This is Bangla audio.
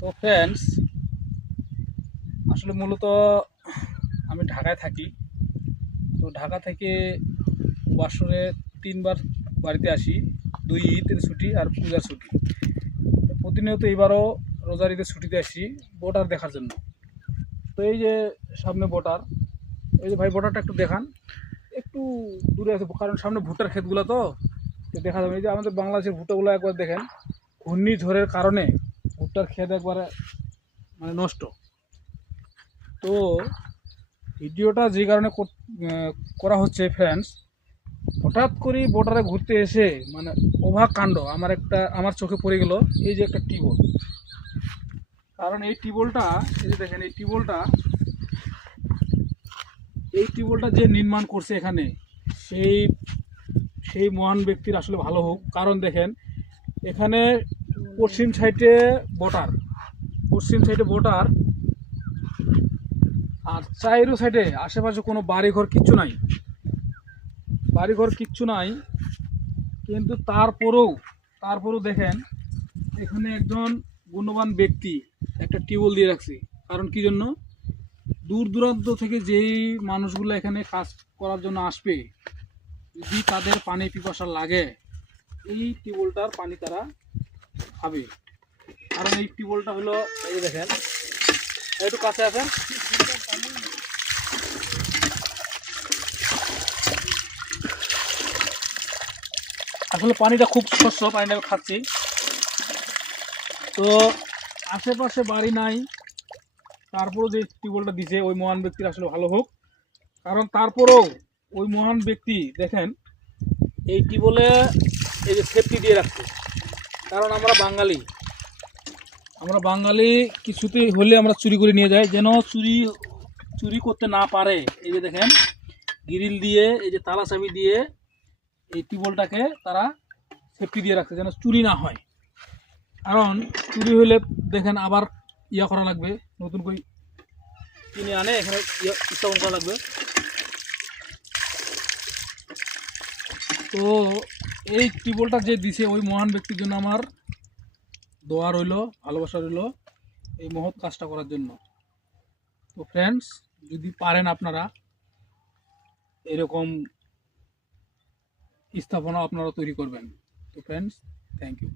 তো ফ্রেন্ডস, আসলে মূলত আমি ঢাকায় থাকি। তো ঢাকা থেকে বছরে 3বার বাড়িতে আসি, 2 ঈদের ছুটি আর পূজার ছুটি। তো প্রতিনিয়ত এবারও রোজার ঈদের ছুটিতে আসি বর্ডার দেখার জন্য। তো এই যে সামনে বর্ডার, এই যে ভাই বর্ডারটা একটু দেখান, একটু দূরে আছে কারণ সামনে ভুট্টার ক্ষেতগুলো তো দেখা যাবে। এই যে আমাদের বাংলাদেশের ভুট্টাগুলো একবার দেখেন, ঘূর্ণিঝড়ের কারণে ভুট্টার ক্ষেত একবারে মানে নষ্ট। তো ভিডিওটা যে কারণে করা হচ্ছে ফ্রেন্ডস, হঠাৎ করে বর্ডারে ঘুরতে এসে মানে অবাক কাণ্ড আমার চোখে পড়ে গেল। এই যে একটা টিউবওয়েল, কারণ এই টিউবওয়েলটা, এই যে দেখেন এই টিউবওয়েলটা যে নির্মাণ করছে এখানে, সেই সেই মহান ব্যক্তির আসলে ভালো হোক। কারণ দেখেন এখানে পশ্চিম সাইডে বর্ডার আর চাইরো সাইডে আশেপাশে কোনো বাড়িঘর কিচ্ছু নাই। কিন্তু তারপরেও দেখেন এখানে একজন গুণবান ব্যক্তি একটা টিউবওয়েল দিয়ে রাখছে। কারণ কি জন্য? দূর দূরান্ত থেকে যেই মানুষগুলো এখানে কাজ করার জন্য আসবে, যদি তাদের পানি পিপাসা লাগে, এই টিউবওয়েলটার পানি তারা খাবে। কারণ এই টিউবওয়েলটা হলো, এই যে দেখেন, একটু কাছে আসেন, আসলে পানিটা খুব স্বচ্ছ, পানিটা আমি খাচ্ছি। তো আশেপাশে বাড়ি নাই, তারপরেও যে টিউবওয়েলটা দিছে ওই মহান ব্যক্তির আসলে ভালো হোক। কারণ তারপরেও ওই মহান ব্যক্তি দেখেন এই টিউবওয়েলে এই যে সেফটি দিয়ে রাখছে। কারণ আমরা বাঙালি কিছুতেই হলে আমরা চুরি করে নিয়ে যাই, যেন চুরি করতে না পারে। এই যে দেখেন গ্রিল দিয়ে, এই যে তালা চাবি দিয়ে এই টিউবওয়েলটাকে তারা সেফটি দিয়ে রাখছে যেন চুরি না হয়। কারণ চুরি হলে দেখেন আবার করা লাগবে, নতুন করে কিনে আনে এখানে স্থাপন করা লাগবে। তো এই টিউবওয়েলটা যে দিছে ওই মহান ব্যক্তির জন্য আমার দোয়া রইল, ভালোবাসা রইল এই মহৎ কাজটা করার জন্য। তো ফ্রেন্ডস, যদি পারেন আপনারা এরকম স্থাপনা আপনারা তৈরি করবেন। তো ফ্রেন্ডস, থ্যাংক ইউ।